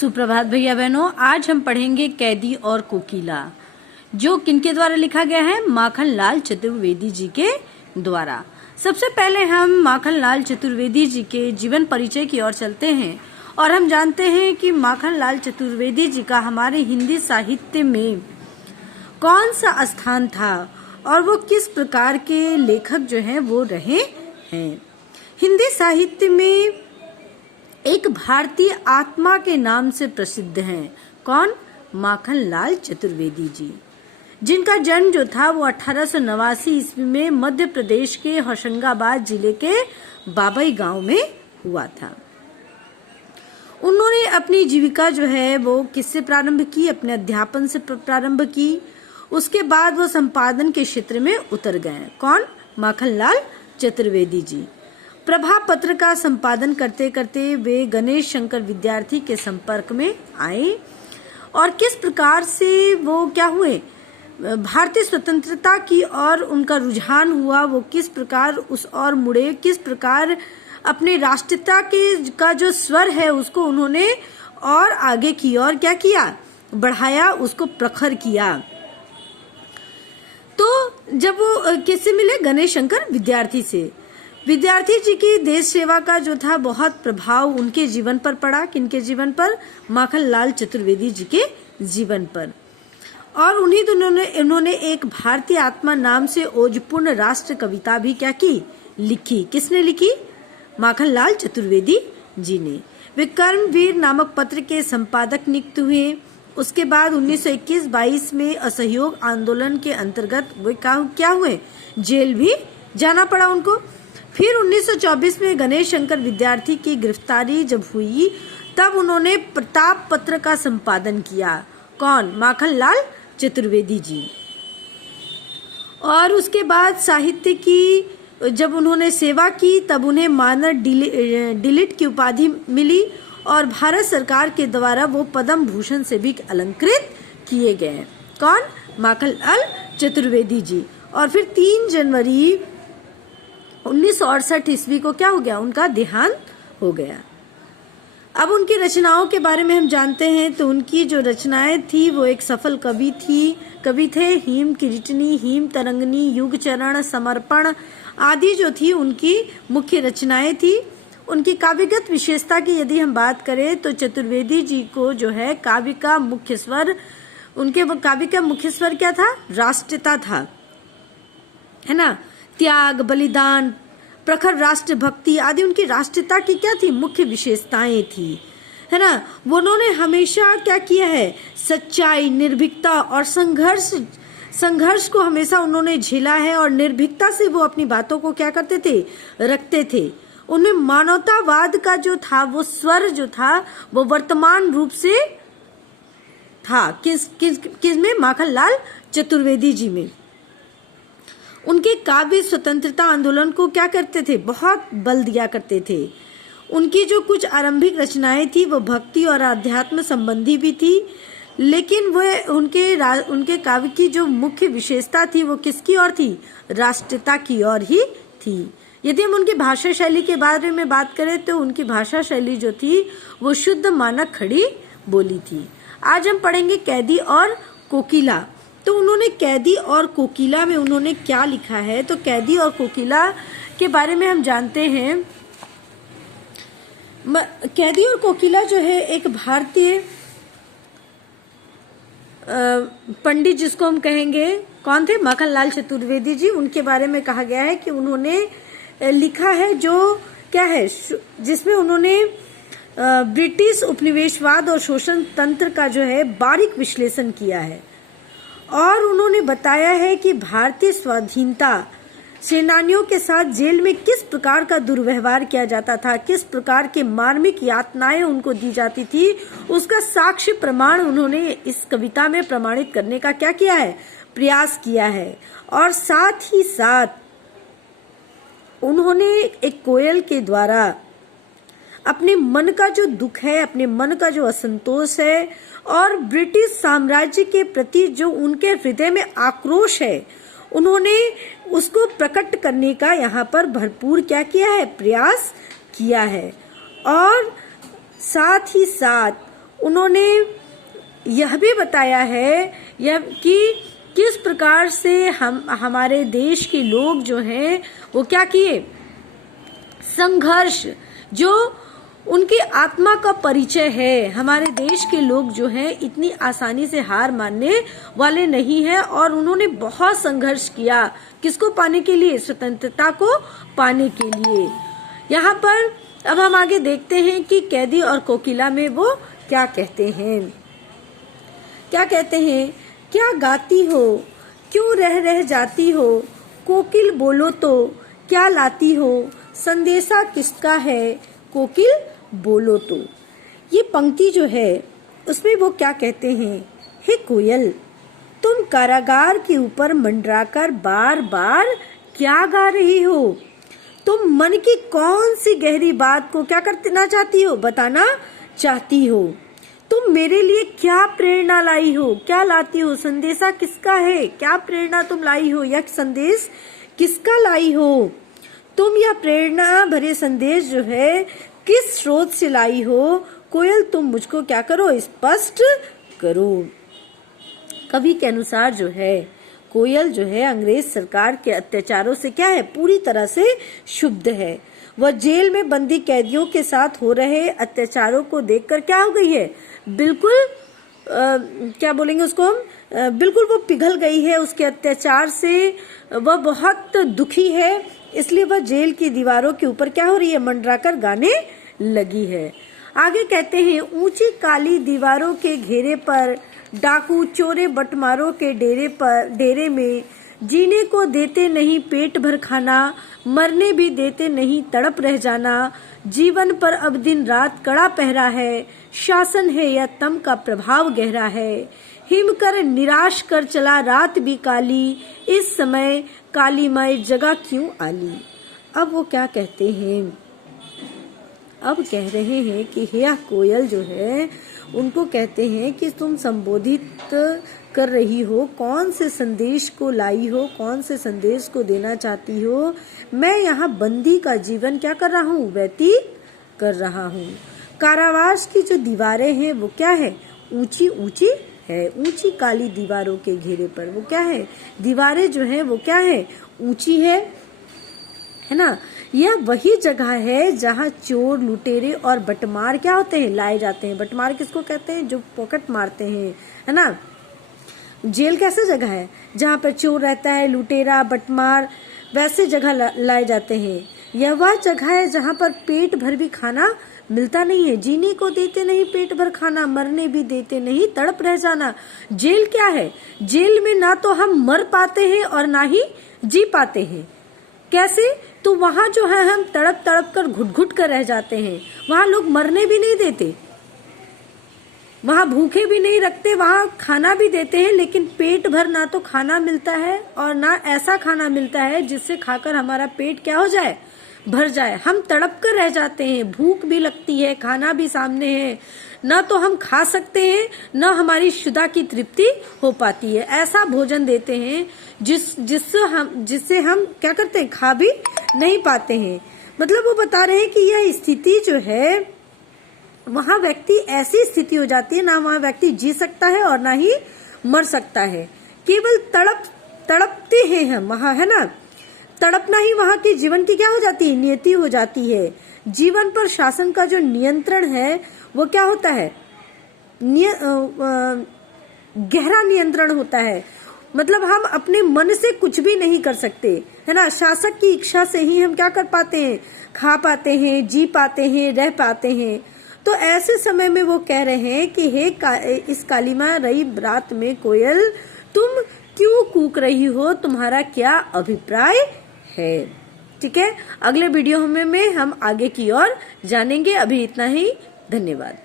सुप्रभात भैया बहनों, आज हम पढ़ेंगे कैदी और कोकिला, जो किनके द्वारा लिखा गया है? माखनलाल चतुर्वेदी जी के द्वारा। सबसे पहले हम माखनलाल चतुर्वेदी जी के जीवन परिचय की ओर चलते हैं और हम जानते हैं कि माखनलाल चतुर्वेदी जी का हमारे हिंदी साहित्य में कौन सा स्थान था और वो किस प्रकार के लेखक जो हैं वो रहे हैं। हिंदी साहित्य में एक भारतीय आत्मा के नाम से प्रसिद्ध हैं। कौन? माखनलाल चतुर्वेदी जी, जिनका जन्म जो था वो 1889 ईस्वी में मध्य प्रदेश के होशंगाबाद जिले के बाबई गांव में हुआ था। उन्होंने अपनी जीविका जो है वो किससे प्रारंभ की? अपने अध्यापन से प्रारंभ की। उसके बाद वो संपादन के क्षेत्र में उतर गए। कौन? माखनलाल चतुर्वेदी जी। प्रभाव पत्र का संपादन करते करते वे गणेश शंकर विद्यार्थी के संपर्क में आए और किस प्रकार से वो क्या हुए, भारतीय स्वतंत्रता की ओर उनका रुझान हुआ। वो किस प्रकार उस ओर मुड़े, किस प्रकार अपने राष्ट्रीयता के का जो स्वर है उसको उन्होंने और आगे की ओर क्या किया, बढ़ाया, उसको प्रखर किया। तो जब वो किससे मिले? गणेश शंकर विद्यार्थी से। विद्यार्थी जी की देश सेवा का जो था बहुत प्रभाव उनके जीवन पर पड़ा। किनके जीवन पर? माखनलाल चतुर्वेदी जी के जीवन पर। और उन्हीं दिनों उन्होंने एक भारतीय आत्मा नाम से ओजपूर्ण राष्ट्र कविता भी क्या की, लिखी। किसने लिखी? माखनलाल चतुर्वेदी जी ने। वे कर्मवीर नामक पत्र के संपादक नियुक्त हुए। उसके बाद 1921-22 में असहयोग आंदोलन के अंतर्गत वे क्या हुए, जेल भी जाना पड़ा उनको। फिर 1924 में गणेश शंकर विद्यार्थी की गिरफ्तारी जब हुई तब उन्होंने प्रताप पत्र का संपादन किया। कौन? माखनलाल चतुर्वेदी जी। और उसके बाद साहित्य की जब उन्होंने सेवा की तब उन्हें मानद डिलिट की उपाधि मिली और भारत सरकार के द्वारा वो पद्म भूषण से भी अलंकृत किए गए। कौन? माखनलाल चतुर्वेदी जी। और फिर 3 जनवरी 1968 ईस्वी को क्या हो गया, उनका देहांत हो गया। अब उनकी रचनाओं के बारे में हम जानते हैं तो उनकी जो रचनाएं थी वो एक सफल कवि थे। हिम किरीटनी, हिम तरंगनी, युग चरण, समर्पण आदि जो थी उनकी मुख्य रचनाएं थी। उनकी काव्यगत विशेषता की यदि हम बात करें तो चतुर्वेदी जी को जो है काव्य का मुख्य स्वर, उनके काव्य का मुख्य स्वर क्या था? राष्ट्रीयता था, है ना। त्याग, बलिदान, प्रखर राष्ट्र भक्ति आदि उनकी राष्ट्रीयता की क्या थी, मुख्य विशेषताएं थी, है ना। वो उन्होंने हमेशा क्या किया है, सच्चाई, निर्भीकता और संघर्ष को हमेशा उन्होंने झेला है और निर्भीकता से वो अपनी बातों को क्या करते थे, रखते थे। उनमें मानवतावाद का जो था वो स्वर जो था वो वर्तमान रूप से था। किस में? माखनलाल चतुर्वेदी जी में। उनके काव्य स्वतंत्रता आंदोलन को क्या करते थे, बहुत बल दिया करते थे। उनकी जो कुछ आरंभिक रचनाएं थी वो भक्ति और अध्यात्म संबंधी भी थी, लेकिन वह उनके काव्य की जो मुख्य विशेषता थी वो किसकी ओर थी, राष्ट्रीयता की ओर ही थी। यदि हम उनकी भाषा शैली के बारे में बात करें तो उनकी भाषा शैली जो थी वो शुद्ध मानक खड़ी बोली थी। आज हम पढ़ेंगे कैदी और कोकिला। तो उन्होंने कैदी और कोकिला में उन्होंने क्या लिखा है, तो कैदी और कोकिला के बारे में हम जानते हैं। कैदी और कोकिला जो है एक भारतीय पंडित जिसको हम कहेंगे, कौन थे? माखनलाल चतुर्वेदी जी। उनके बारे में कहा गया है कि उन्होंने लिखा है जो क्या है, जिसमें उन्होंने ब्रिटिश उपनिवेशवाद और शोषण तंत्र का जो है बारीक विश्लेषण किया है और उन्होंने बताया है कि भारतीय स्वाधीनता सेनानियों के साथ जेल में किस प्रकार का दुर्व्यवहार किया जाता था, किस प्रकार के मार्मिक यातनाएं उनको दी जाती थी, उसका साक्ष्य प्रमाण उन्होंने इस कविता में प्रमाणित करने का क्या किया है, प्रयास किया है। और साथ ही साथ उन्होंने एक कोयल के द्वारा अपने मन का जो दुख है, अपने मन का जो असंतोष है और ब्रिटिश साम्राज्य के प्रति जो उनके हृदय में आक्रोश है, उन्होंने उसको प्रकट करने का यहाँ पर भरपूर क्या किया है, प्रयास किया है। और साथ ही साथ उन्होंने यह भी बताया है कि किस प्रकार से हमारे देश के लोग जो हैं वो क्या किए, संघर्ष, जो उनकी आत्मा का परिचय है। हमारे देश के लोग जो हैं इतनी आसानी से हार मानने वाले नहीं हैं और उन्होंने बहुत संघर्ष किया, किसको पाने के लिए, स्वतंत्रता को पाने के लिए। यहाँ पर अब हम आगे देखते हैं कि कैदी और कोकिला में वो क्या कहते हैं। क्या कहते हैं, क्या गाती हो, क्यों रह जाती हो, कोकिल बोलो तो क्या लाती हो, संदेशा किसका है, कोकिल बोलो तो। ये पंक्ति जो है उसमें वो क्या कहते हैं, हे कोयल, तुम कारागार के ऊपर मंडराकर बार बार क्या गा रही हो, तुम मन की कौन सी गहरी बात को क्या करना चाहती हो, बताना चाहती हो, तुम मेरे लिए क्या प्रेरणा लाई हो, क्या लाती हो, संदेशा किसका है, क्या प्रेरणा तुम लाई हो, यह संदेश किसका लाई हो, तुम यह प्रेरणा भरे संदेश जो है किस स्रोत से लाई हो, कोयल तुम मुझको क्या करो, स्पष्ट करो। कवि के अनुसार जो है कोयल जो है अंग्रेज सरकार के अत्याचारों से क्या है, पूरी तरह से शुद्ध है। वह जेल में बंदी कैदियों के साथ हो रहे अत्याचारों को देखकर क्या हो गई है, बिल्कुल क्या बोलेंगे उसको हम, बिल्कुल वो पिघल गई है उसके अत्याचार से, वह बहुत दुखी है, इसलिए वह जेल की दीवारों के ऊपर क्या हो रही है, मंडराकर गाने लगी है। आगे कहते हैं, ऊंची काली दीवारों के घेरे पर डाकू चोरे बटमारों के डेरे में जीने को देते नहीं पेट भर खाना, मरने भी देते नहीं तड़प रह जाना, जीवन पर अब दिन रात कड़ा पहरा है, शासन है यह तम का प्रभाव गहरा है, हिम कर निराश कर चला रात भी काली, इस समय कालीमय जगह क्यों आली। अब वो क्या कहते हैं, अब कह रहे हैं कि यह कोयल जो है उनको कहते हैं कि तुम संबोधित कर रही हो, कौन से संदेश को लाई हो, कौन से संदेश को देना चाहती हो। मैं यहाँ बंदी का जीवन क्या कर रहा हूँ, व्यतीत कर रहा हूँ। कारावास की जो दीवारें हैं वो क्या है, ऊंची ऊंची है, ऊंची काली दीवारों के घेरे पर वो क्या है, दीवारें जो है वो क्या है, ऊंची है ना। यह वही जगह है जहाँ चोर लुटेरे और बटमार क्या होते हैं, लाए जाते हैं। बटमार किसको कहते हैं, जो पॉकेट मारते हैं, है ना। जेल कैसे जगह है, जहाँ पर चोर रहता है, लुटेरा बटमार, वैसे जगह लाए जाते हैं। यह वह जगह है जहाँ पर पेट भर भी खाना मिलता नहीं है, जीने को देते नहीं पेट भर खाना, मरने भी देते नहीं तड़प रह जाना। जेल क्या है, जेल में ना तो हम मर पाते हैं और ना ही जी पाते हैं। कैसे, तो वहाँ जो है हम तड़प तड़प कर घुट घुट कर रह जाते हैं। वहाँ लोग मरने भी नहीं देते, वहाँ भूखे भी नहीं रखते, वहाँ खाना भी देते हैं, लेकिन पेट भर ना तो खाना मिलता है और ना ऐसा खाना मिलता है जिससे खाकर हमारा पेट क्या हो जाए, भर जाए। हम तड़प कर रह जाते हैं, भूख भी लगती है, खाना भी सामने है, न तो हम खा सकते हैं न हमारी शुदा की तृप्ति हो पाती है। ऐसा भोजन देते हैं जिससे हम क्या करते हैं, खा भी नहीं पाते हैं। मतलब वो बता रहे हैं कि यह स्थिति जो है वहाँ व्यक्ति, ऐसी स्थिति हो जाती है ना वहाँ व्यक्ति जी सकता है और ना ही मर सकता है। केवल तड़पते हैं हम वहाँ, है ना। तड़पना ही वहाँ की जीवन की क्या हो जाती है, नियति हो जाती है। जीवन पर शासन का जो नियंत्रण है वो क्या होता है, गहरा नियंत्रण होता है। मतलब हम अपने मन से कुछ भी नहीं कर सकते, है ना। शासक की इच्छा से ही हम क्या कर पाते हैं, खा पाते हैं, जी पाते हैं, रह पाते हैं। तो ऐसे समय में वो कह रहे हैं कि हे इस कालीमा रही रात में कोयल, तुम क्यों कूक रही हो, तुम्हारा क्या अभिप्राय है। ठीक है, अगले वीडियो में हम आगे की ओर जानेंगे। अभी इतना ही, धन्यवाद।